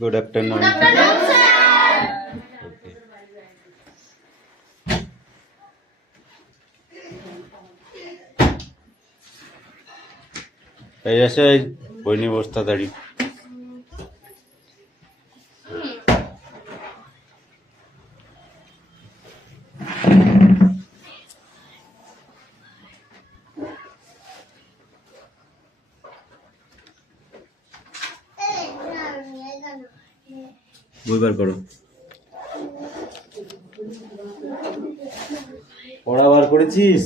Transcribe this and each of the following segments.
Good afternoon. Good afternoon, sir. এই এসে বই নিয়ে বসতে দাঁড়ি। বই বার করো। পড়া বার করেছিস?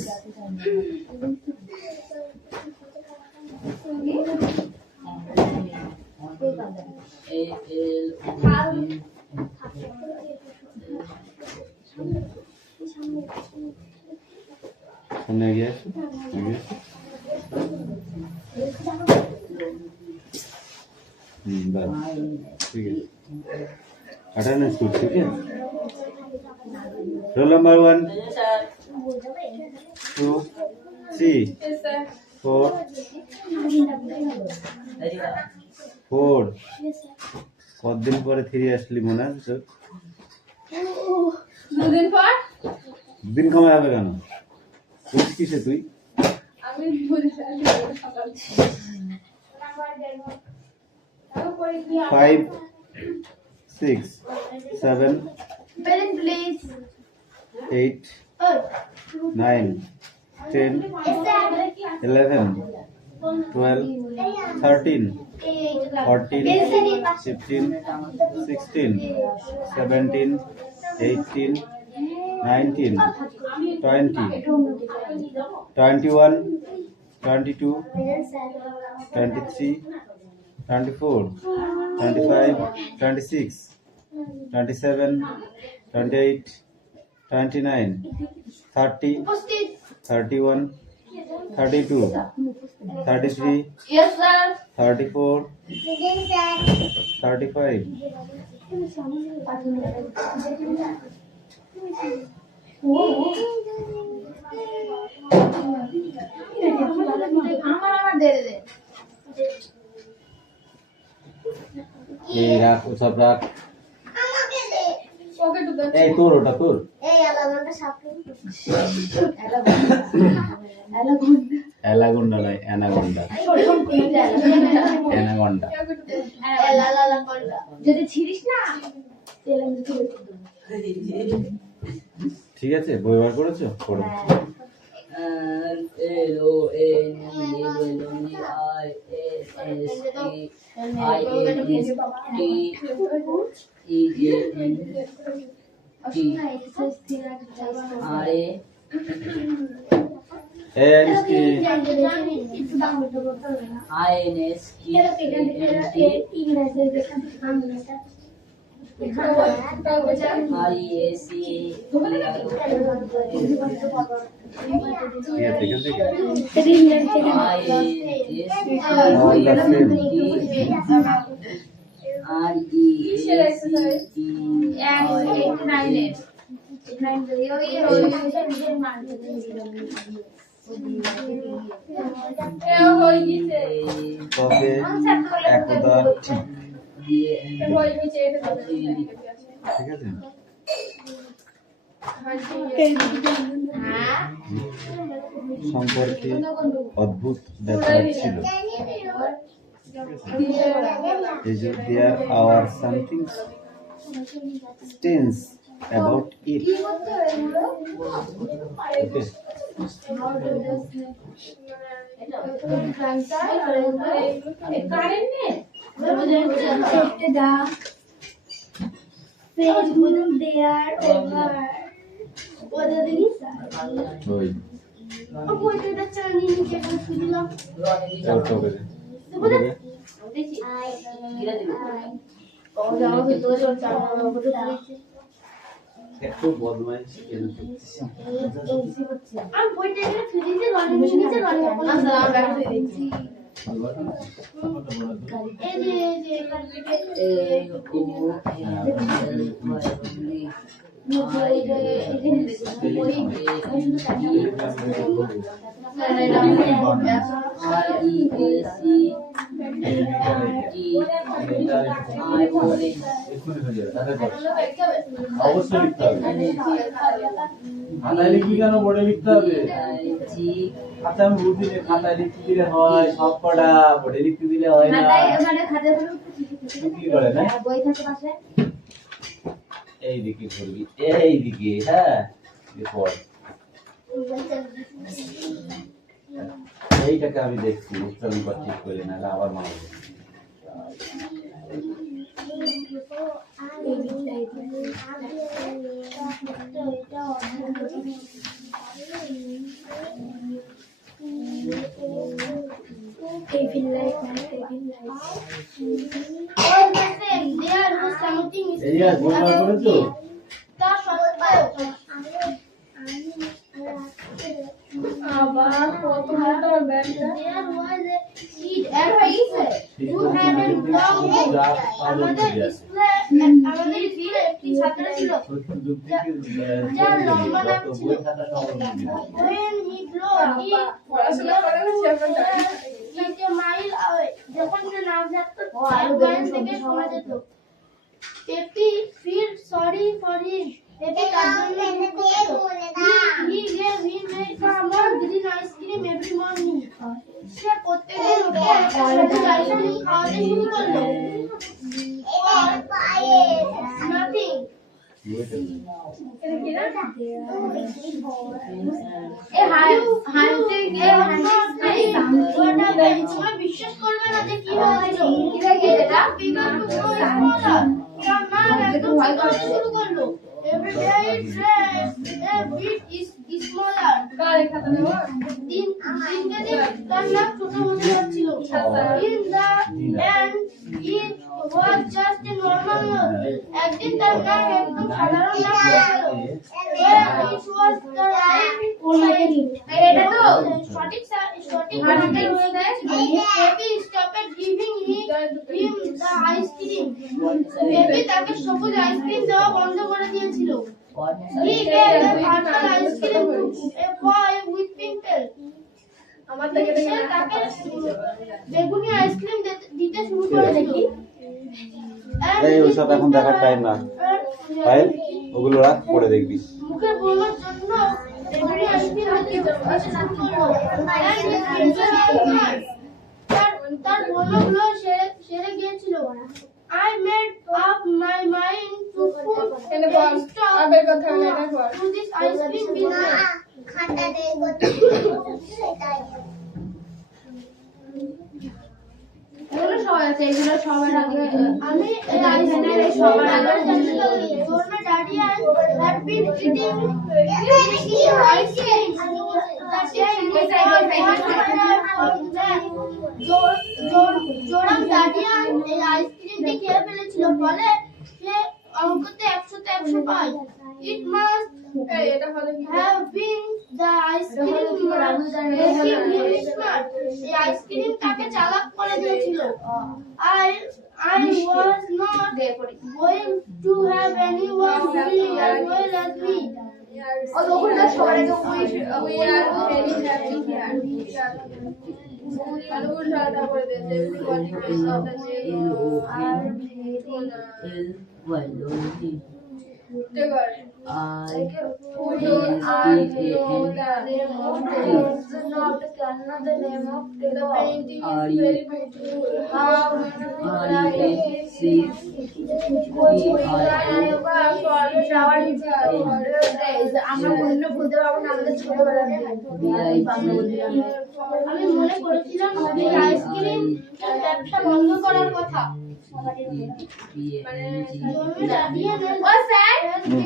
সামনে এগিয়ে আসো, এগিয়ে আসো। বাস ঠিক আছে। अटेंडेंस गुड, ठीक है। रोल नंबर 1 2 3 4 4 কতদিন পরে ফিরে আসলি মনে আছে? দুদিন পর দিন কমায় হবে কেন? বুঝ কিসে তুই? আমি বুঝালি সকাল 5 6 7 Parent please 8 9 10 11 12 13 14 15 16 17 18 19 20 21 22 23 24 25 26 27 28 29 30 31 32 33 Yes sir 34 35 আমার দে দে এই রাখ সব রাখ। ওকে তো দে এই তোর ওটা তোর। এই আলাদাটা সাপড়ে অ্যালাগন্ডা নয় অ্যানাগন্ডা। অ্যানাগন্ডা। যদি ছিড়িস না ঠিক আছে, বই বার করেছো? পড়ো। তবে একদা ঠিক। ঠিক আছে। সম্পর্কে অদ্ভুত ব্যাপার ছিল। There are something strange about it. Okay. একটু বদমাইশি কেন করছিস? আমি বইটা এখানে ফ্রিজে গরম নিচে গরম করলাম আমি ব্যাগ দিয়ে দিচ্ছি এই যে অবশ্যই লিখতে হবে। খাতায় লিখবি কেন, বোর্ডে লিখতে হবে? আচ্ছা আমি বুঝি যে খাতায় লিখতে দিলে হয় সব কটা, বোর্ডে লিখতে দিলে হয় না। কি করে না এইদিকে করবি, এইদিকে। হ্যাঁ এরপর এইটাকে আমি দেখছি উচ্চারণ কর ঠিক করে, না আবার মারবো। এরিয়া গোলমাল করেছো? আবার কত মোটা ব্যাগটা there was a seed and who had a long neck আমাদের স্কুলে একটি ছাত্র ছিল যার লম্বা নাক ছিল when he grew পড়াশোনা করে না সে মাইল যখন সে নাম জানতো বাইরে থেকে শোনা যেত peppy feel sorry for him peppy তার জন্য he gave him a green ice cream every morning সে প্রত্যেকদিন উঠে আইসক্রিম খাওয়াতে শুরু করলো nothing বিশ্বাস করবে না যে কি শুরু করলো every day it rains a bit is smaller দিন তার নাক ছোট হতে যাচ্ছিল in the end it was just a normal nose একদিন তার নাক একদম সাধারণ নাক হয়ে গেল it was the right এটা তো সঠিক হয়ে গেছে baby stopped giving him the ice cream baby তাকে সবুজ আইসক্রিম দেওয়া বন্ধ করে দিয়েছিল he gave the purple ice cream to a boy with pimples আমার থেকে তাকে বেগুনি আইসক্রিম দিতে শুরু করেছিল এই ওসব এখন দেখার টাইম না ফাইল, ওগুলো রাখ, পড়ে দেখবি। মুখে বলার জন্য বেগুনি আইসক্রিম দিতে শুরু করলো তার বলগুলো সেরে গিয়েছিল I made up my mind to put a stop to this ice cream business. আমি এই আইসক্রিম সবার আগে জানতাম তোরমে daddy had been eating ice cream that Zoram দাদিয়ান এই আইসক্রিমটি খেয়ে ফেলেছিল ফলে সে অঙ্কতে 100 তে 100 পায় it must have been the ice cream এই আইসক্রিম তাকে চালাক করে দিয়েছিল I was not going to have anyone feeling as well as me we are very happy here আমি মনে করেছিলাম এই আইসক্রিম ব্যবসা বন্ধ করার কথা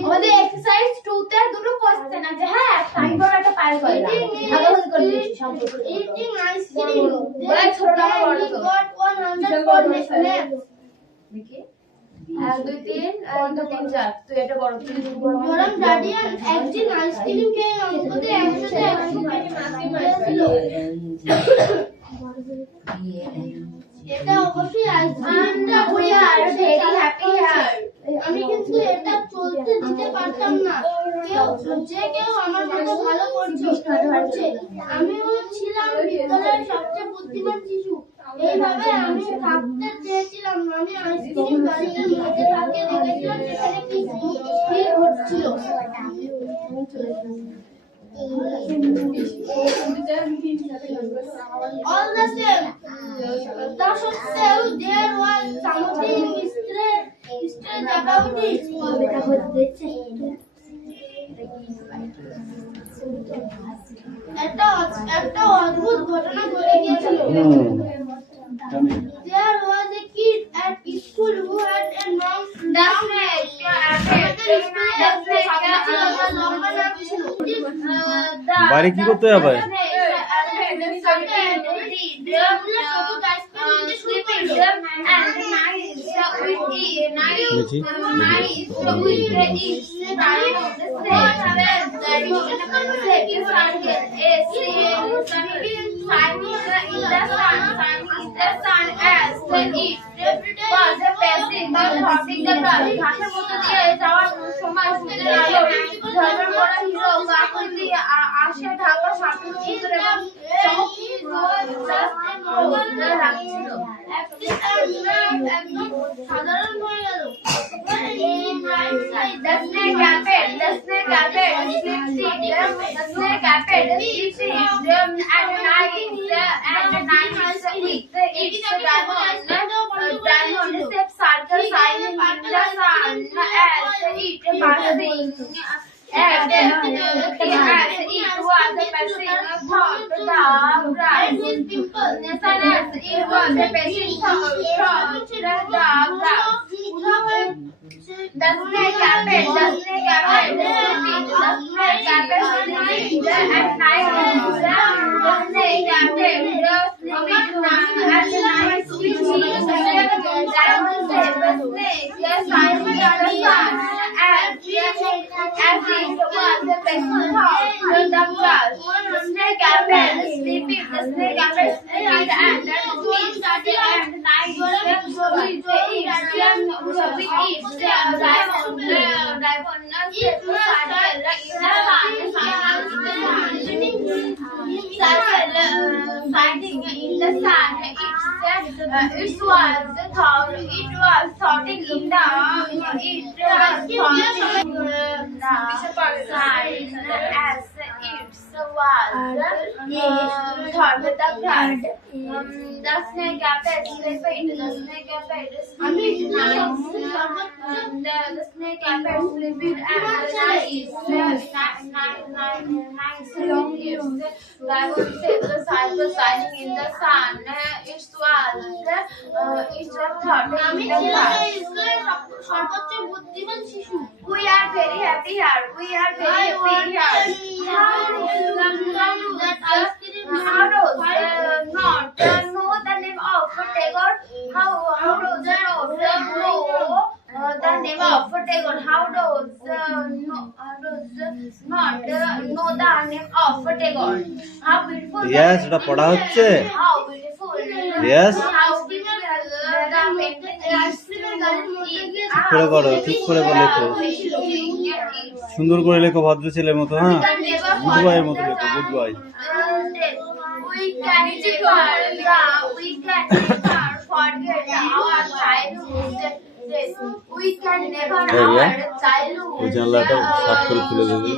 আমাদের এক্সারসাইজ 2 তে দুটো কোশ্চেন আছে হ্যাঁ টাইমার একটা পার করে দাও ভাগাভাগি করে দিচ্ছি সম্পর্ক ইটিং আইসক্রিম বড় ছোটটা বড় তো গট 100 ফর নেক্সট দেখি 1 2 3 1 2 3 4 তুই এটা বড় তুই গরম গার্ডিয়ান একদিন আইসক্রিম খেয়ে অঙ্কতে 100 তে 100 পেটে মাসি মারছিল এটা অবশ্যই আইসক্রিমটা ওই আর ভেরি হ্যাপি আর আমি কিন্তু এটা চলতে দিতে পারতাম না কেউ আমার মতো ভালো করছে আমিও ছিলাম বিদ্যালয়ের সবচেয়ে বুদ্ধিমান শিশু এইভাবে আমি থাকতে চেয়েছিলাম, আমি আইসক্রিম গাড়িটার মধ্যে তাকিয়ে দেখেছিলাম সেখানে কি কি ঘটছিল। All the same, the show there was something strange about it. একটা অদ্ভুত ঘটনা ঘটে গিয়েছিল। There was a kid at school who had a long neck. বাড়ি কি করতে যাবে? সাধারণ হয়ে গেল। The snake carpet sleeps at night with its diamond shaped circle shining in the sun as it passing. As it was passing through the grass, as it was passing through the grass. The snake carpet sleeping at night. The snake carpet sleeping at night with diamond shaped snake shining in the sun as it was passing through the grass. The snake carpet sleeping at night shining in the sun. It was sorting in the as it was thought the ground. The snake carpet sleeping. The snake carpet sleeping. The snake carpet sleeping at night. Diamond shaped circle shining in the sun. It was thought in the ground. সর্বোচ্চ বুদ্ধিমান শিশু। We are very happy here. We are very happy here. How does not know the name of Tagore? How does know the name of Tagore? How does not know the name of Tagore? How beautiful. Yes, এটা পড়া হচ্ছে। How beautiful. Yes. How beautiful the painting is. ঠিক করে করো, ঠিক করে লেখো, সুন্দর করে লেখো, ভদ্র ছেলের মতো। হ্যাঁ, গুড বয়ের মতো লেখো, good boy. We can never forget our childhood. We can never our childhood. ওই জানলাটা সাফ করে খুলে দেবে।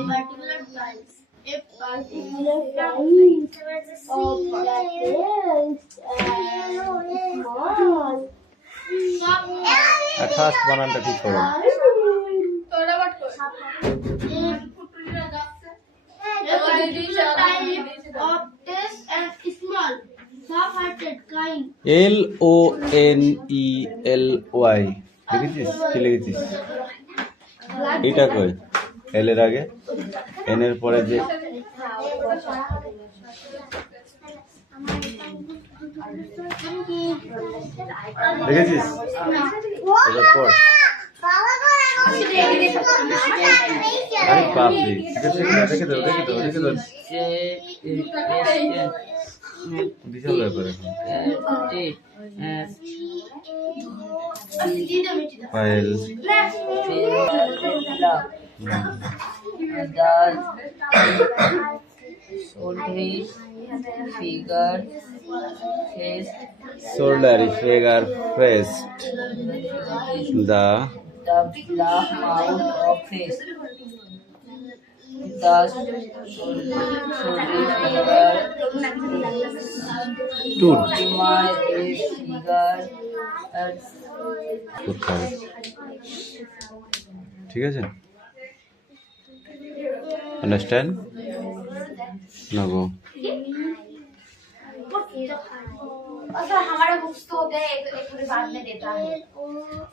ফার্স্ট বানানটা ঠিক করো। LONELY লিখেছিস? কি লিখেছিস? এটা কই? এল এর আগে এন এর পরে যে লিখেছিস? এটা পড়। আরে বাপ রে, রেখে দাও। বিশাল ব্যাপার এখন। File soldiers figure face Shoulder figure face. The the black mouth of face. The shoulder figure tooth. optimize is figure করতে হবে। ঠিক আছে? Understand? Now go. अच्छा हमारा बुक्स तो हो गए एक थोड़ी बाद में देता है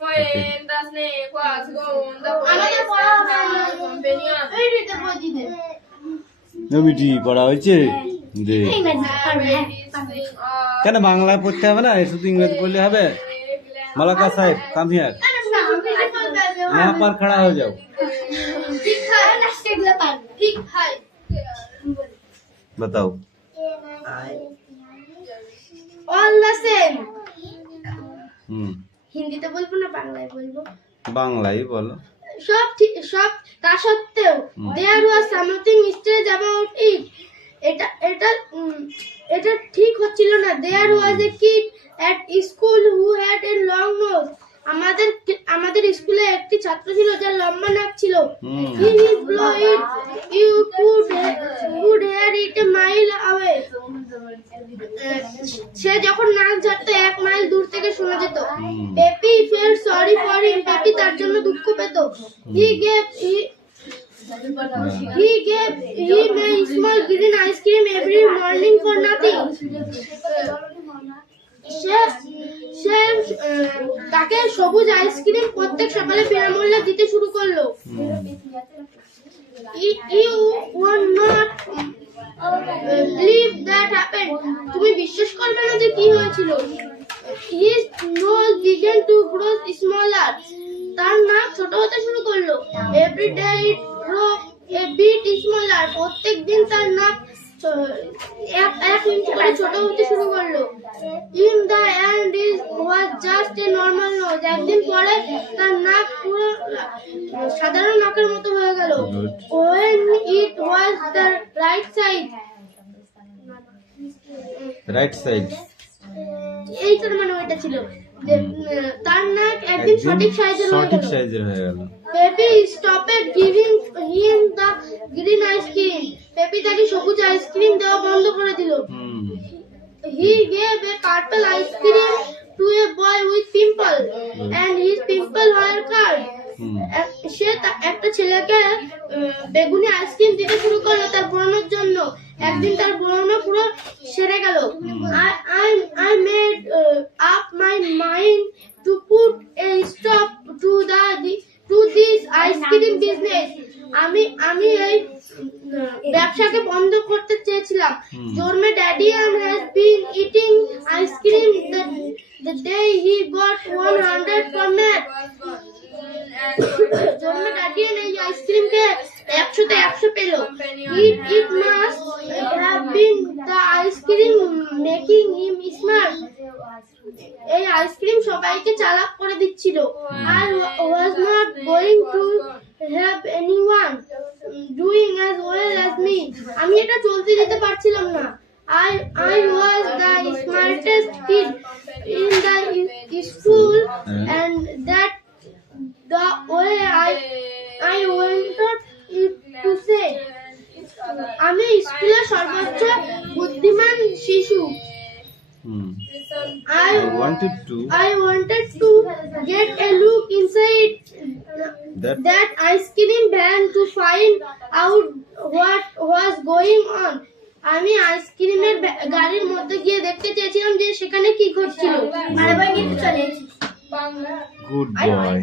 When the snake was gone, the আমাদের পড়া হবে না। companion. এই দিতে বদি দে। নবীটি পড়া হয়েছে? দে। Sing of কেন বাংলায় পড়তে হবে না? শুধু ইংরেজি পড়লে হবে? মালাকা সাহেব, কাম হিয়ার। यहाँ पर खड़ा हो जाओ। ঠিক হাই স্টেগলা পার ঠিক হাই बताओ। অল দ্য সেম হুম, হিন্দিতে বলবো না বাংলায় বলবো বাংলায় বলো। সব তা সত্ত্বেও there was something strange about it এটা ঠিক হচ্ছিল না there was a kid at school who had a long nose আমাদের স্কুলে একটি ছাত্র ছিল যার লম্বা নাক ছিল he is blow it you could hear it a mile away সে যখন নাক ঝাড়তো 1 মাইল দূর থেকে শোনা যেত Pepi felt sorry for him Pepi তার জন্য দুঃখ পেত হি gave him a small green ice cream every morning for nothing সে তাকে সবুজ আইসক্রিম প্রত্যেক সকালে বিনামূল্যে দিতে শুরু করলো You will not believe that happened. তুমি বিশ্বাস করবে না যে কি হয়েছিল His nose began to grow smaller. তার নাক ছোট হতে শুরু করলো Every day it grew a bit smaller. প্রত্যেক দিন তার নাক এক ইঞ্চি করে ছোট হতে শুরু করলো In the end it was just a normal nose. একদিন পরে তার নাক পুরো সাধারণ নাকের মতো হয়ে গেল When it was the right size. Right side. এইটার মানে ওইটা ছিল যে তার নাক একদিন সঠিক সাইজের হয়ে সঠিক গেল সাইজের হয়ে গেল। Baby stopped giving him the green ice cream. Baby তাকে সবুজ আইসক্রিম দেওয়া বন্ধ করে দিল হুম, He gave a purple ice cream to a boy with pimple and his pimple were cut. সে একটা ছেলেকে বেগুনি আইসক্রিম দিতে শুরু করলো তার ব্রণের জন্য একদিন তার ব্রণ পুরো সেরে গেল I made up my mind to put a stop to this ice cream business. আমি এই ব্যবসাকে বন্ধ করতে চেয়েছিলাম জোরমে daddy has been eating ice cream the day he got 100 for math. জোরমে daddy এই আইসক্রিমকে 100 তে 100 পেল it must have been the ice cream making him smart. এই আইসক্রিম সবাইকে চালাক করে দিচ্ছিল I was not going to have anyone doing as well as me. আমি এটা চলতে দিতে পারছিলাম না I was the smartest kid in the school and that the way I wanted it to say আমি স্কুলের সর্বোচ্চ বুদ্ধিমান শিশু হুম। I I wanted to get a look inside that ice cream van to find out what was going on. আমি আইসক্রিমের গাড়ির মধ্যে গিয়ে দেখতে চেয়েছিলাম যে সেখানে কি ঘটছিল মারাবাই কিন্তু চলে good boy.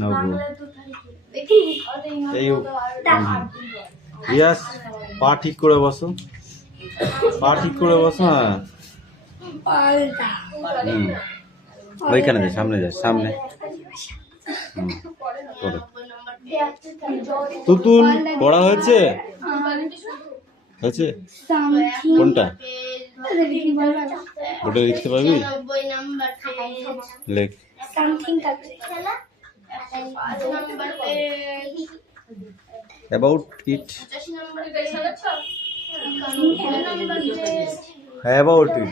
Now go. দেখি এই ইয়াস, পা ঠিক করে বসো, পা ঠিক করে বসো। হ্যাঁ, হুম, ওইখানে যা, সামনে যা, সামনে। হুম, করো। তুতুল পড়া হয়েছে? হয়েছে? কোনটা? ওটা লিখতে পারবি? 90 নাম্বার পেজ লেখ। সামথিং থাকছে 5 number page About it. 85 number page about it.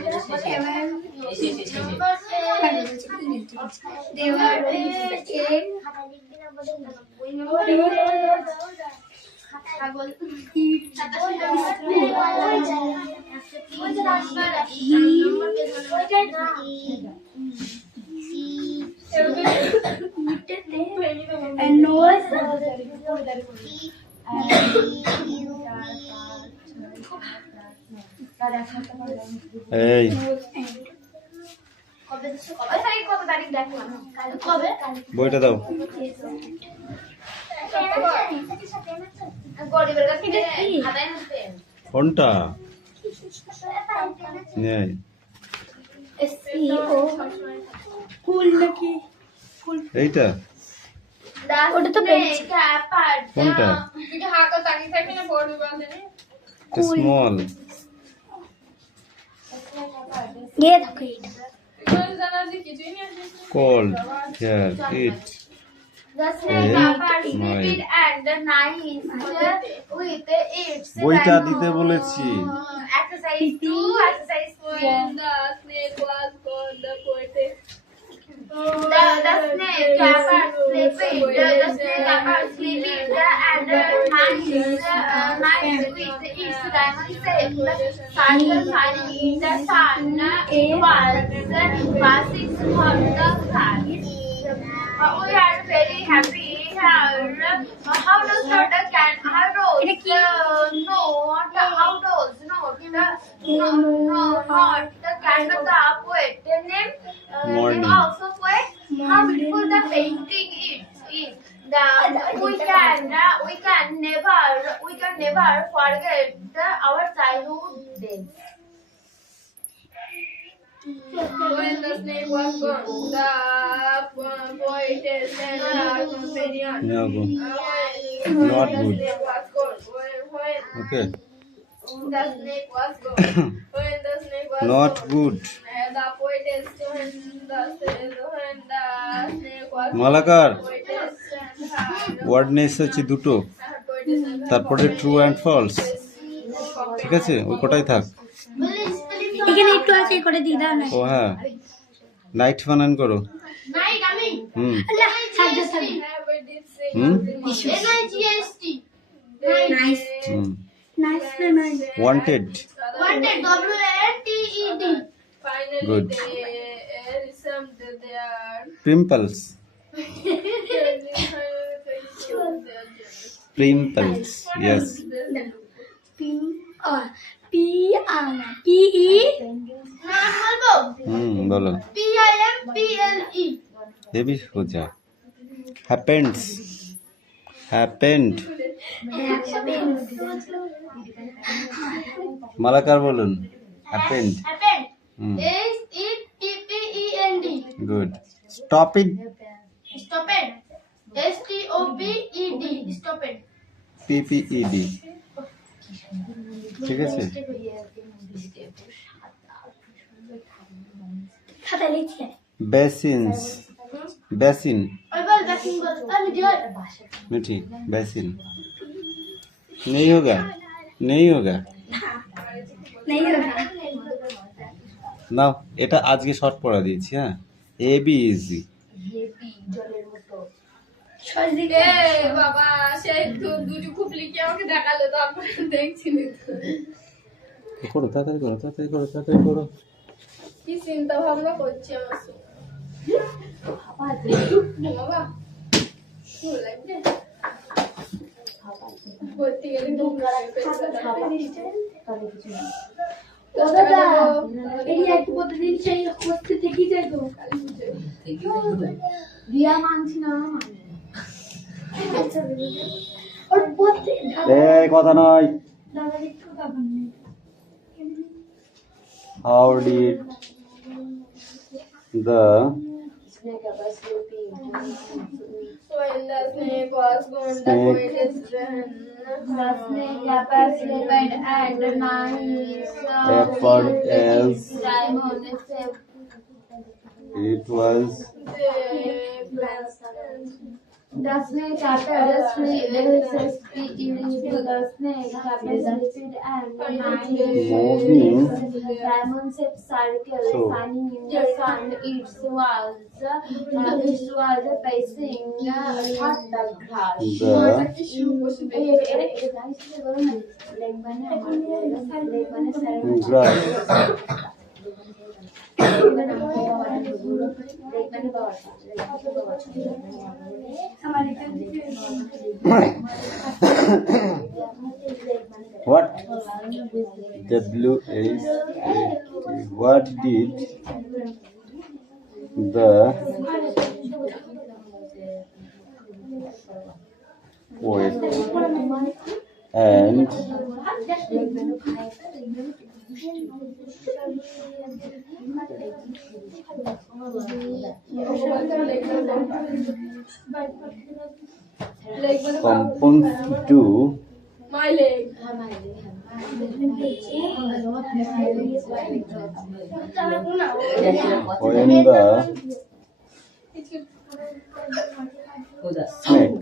And nose. এই বইটা দাও। কোনটা? নেই। এইটা ওটা তো পেয়েছি। কোনটা? স্মল। ये देखो ये cold here it. The snake participated and the nice with its বইটা দিতে বলেছি। exercise 2, exercise 4. When the snake was gone, the poet The snake participated, the snake participated and the nice with its diamond shape. Circle shining in the sun, it was passing from the sky. We are very happy here. How does the can how does not the kind of the poet name Morning. also poet. How beautiful the painting is. We can never forget our childhood days. when the snake was gone, the poetess and her companion. No, go. When Not the good. snake was gone, when Okay. the snake was gone, when the snake was Not gone, good. the poetess when the snake was মালাকার poetess and her word নিয়ে এসেছি দুটো, poetess and her তারপরে true and false. ঠিক আছে, ওই কোটাই থাক। এখানে একটু আছে করে দি দাও না ও হ্যাঁ, নাইট বানান করো। নাইট আমি হুম আল্লাহ সাহায্য করো never did say hmm NIGST nice hmm nice nice wanted. wanted WANTED finally Good. they resumed their pimples. Pimples, yes. P E নাম বলবো বলো। PIMPLE হেভি সোজা। হ্যাপেন্ডস। হ্যাপেন্ড। মালাকার বলুন। Happened. happened hmm SETPEND good. Stop it. stupid STOPED stupid PPED। ঠিক আছে। খাতা লিখছি বেসিনস। Basin. ওই বল ব্যাকিং বল আমি দিও मिठी बेसिन। नहीं होगा, नहीं होगा नहीं होगा না। এটা আজকে শর্ট পড়া দিয়েছি। হ্যাঁ, এ বি ইজি। সরদিকে এ বাবা সেই দুটো খুব লিখে আমাকে দেখালো, তারপরে দেখছিলি করো তাড়াতাড়ি করো, তাড়াতাড়ি করো, তাড়াতাড়ি করো। কি চিন্তা ভাবনা করছি আমার বাবা ফুল লাগবে ভর্তি গেলে ঘুম লাগবে দাদা এই এক প্রতিদিন সেই করতে থেকে যাই তো দিয়া মানছি না আর প্রতি এই কথা নয়। দাদা একটু দাবান নেই How did the when the snake was gone, the Snake. poetess ran. The snake participated and nice effort as diamond shape. it was They blessed The snake after the snake, the snake after sleeping and Moving. diamond shaped circle So. shining in the sun. It was facing hot the grass. Grass. What? WH. What did the poet and compounds do My leg. when the snake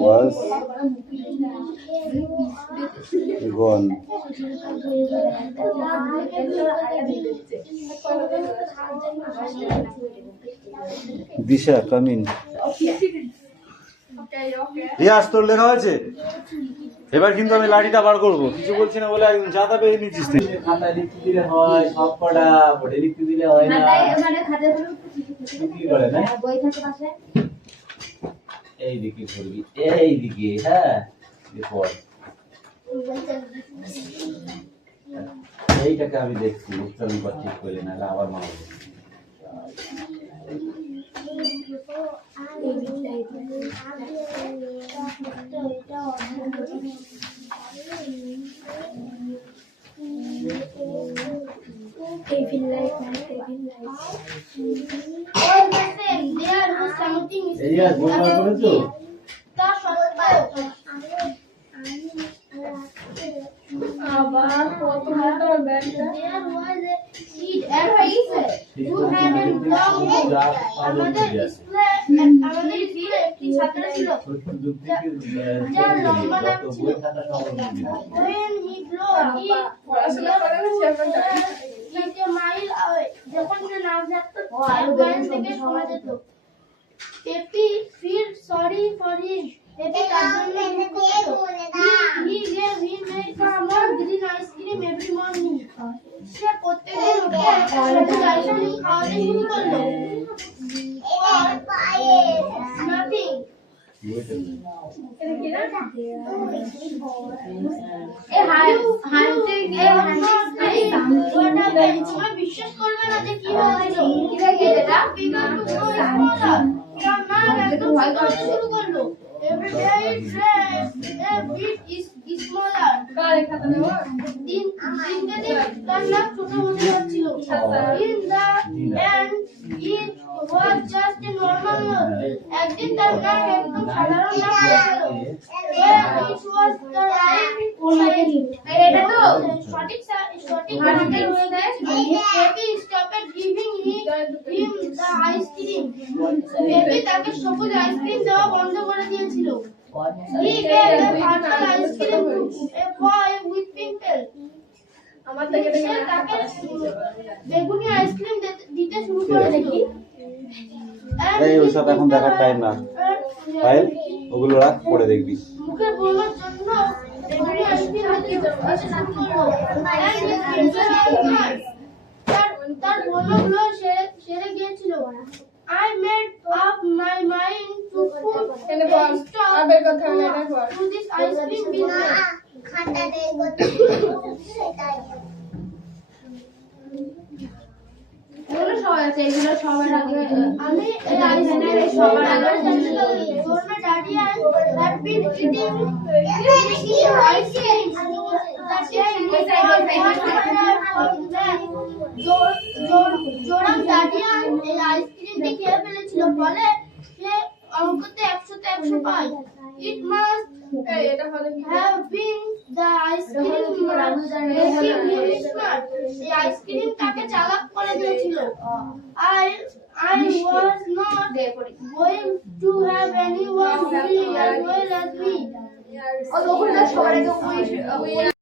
was gone. Disha, come in. Riaz তোর লেখা হয়েছে? এবার কিন্তু আমি লাঠিটা বার করবো, কিছু বলছি না বলে একদম চাঁদা পেয়ে নিচ্ছিস তুই। খাতায় লিখতে দিলে হয় সব কটা, বোর্ডে লিখতে দিলে হয় না। কি করে না? এইদিকে করবি, এইদিকে, হ্যাঁ পড়। এইটাকে আমি দেখছি, উচ্চারণ কর ঠিক করে, না আবার মা বলবে। এরিয়া ব্যবহার করেছো? আবার কত মোটা ব্যাগটা। There was a seed and pieces who had a long neck. আমাদের স্কুলে একটি ছাত্র ছিল যার লম্বা নাম ছিল। When he blew, পড়াশোনা করে না সে এখন he a mile away. যখন সে নাম জানতো, এক মাইল থেকে শোনা যেত। Peppy felt sorry for him. Peppy তার জন্য দুঃখ পেত। He gave him a small green ice cream every morning. সে প্রত্যেকদিন উঠে সবুজ আইসক্রিম খাওয়াতে শুরু করলো। Nothing. বিশ্বাস করবে না যে কি শুরু করলো। Every day it rains, a bit is smaller. দিনকে দিন তার নাম ছোট হতে যাচ্ছিল। In the end, it was just a normal note. একদিন তার নাম একদম সাধারণ নাম হয়ে গেল। It was the right এটা তো সঠিক বানাতে হয়ে গেছে। Baby stopped giving him the ice cream. Baby তাকে সবুজ আইসক্রিম দেওয়া বন্ধ করে দিয়েছিল। He gave a purple ice cream to a boy with pimples. আমার থেকে সে তাকে বেগুনি আইসক্রিম দিতে শুরু করেছিল। এই ওসব এখন দেখার টাইম না, ফাইল ওগুলো রাখ, পরে দেখবি। মুখে বলার জন্য বেগুনি আইসক্রিম দিতে শুরু করলো। তার বলগুলো সেরে গিয়েছিল। I made up my mind to put এনে বল, আবার কথা বলে এটা বল। to this ice cream business. আমি এই আইসক্রিম সবার আগে জানতাম। Dorma daddy had been eating ice cream. That day Zoram দাদি এই আইসক্রিমটি খেয়ে ফেলেছিল, ফলে সে অঙ্কতে 100-100 পায়। it must এই এটা হলো কি have been the ice cream making him smart. The ice cream তাকে চালাক করে দিয়েছিল। I was not going to have anyone feeling as well as me. ও তখন না সবার আগে ওই